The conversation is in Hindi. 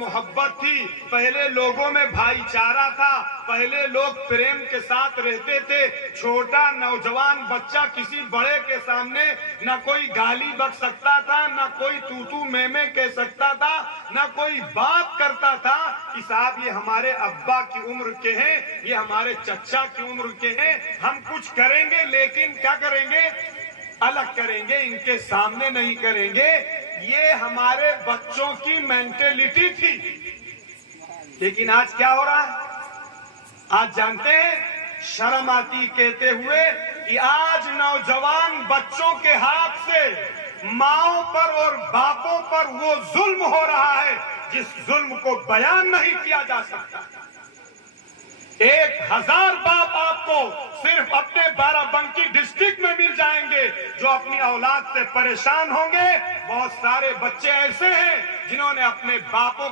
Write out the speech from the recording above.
मोहब्बत थी, पहले लोगों में भाईचारा था, पहले लोग प्रेम के साथ रहते थे। छोटा नौजवान बच्चा किसी बड़े के सामने न कोई गाली बक सकता था, न कोई तू मैं कह सकता था, न कोई बात करता था कि साहब ये हमारे अब्बा की उम्र के हैं, ये हमारे चचा की उम्र के हैं, हम कुछ करेंगे लेकिन क्या करेंगे, अलग करेंगे, इनके सामने नहीं करेंगे। ये हमारे बच्चों की मेंटेलिटी थी। लेकिन आज क्या हो रहा है, आज जानते हैं, शर्म आती कहते हुए कि आज नौजवान बच्चों के हाथ से माओं पर और बापों पर वो जुल्म हो रहा है जिस जुल्म को बयान नहीं किया जा सकता। 1000 बाप आपको सिर्फ अपने बाराबंकी डिस्ट्रिक्ट में मिल जाएंगे जो अपनी औलाद से परेशान होंगे। बहुत सारे बच्चे ऐसे हैं जिन्होंने अपने बापों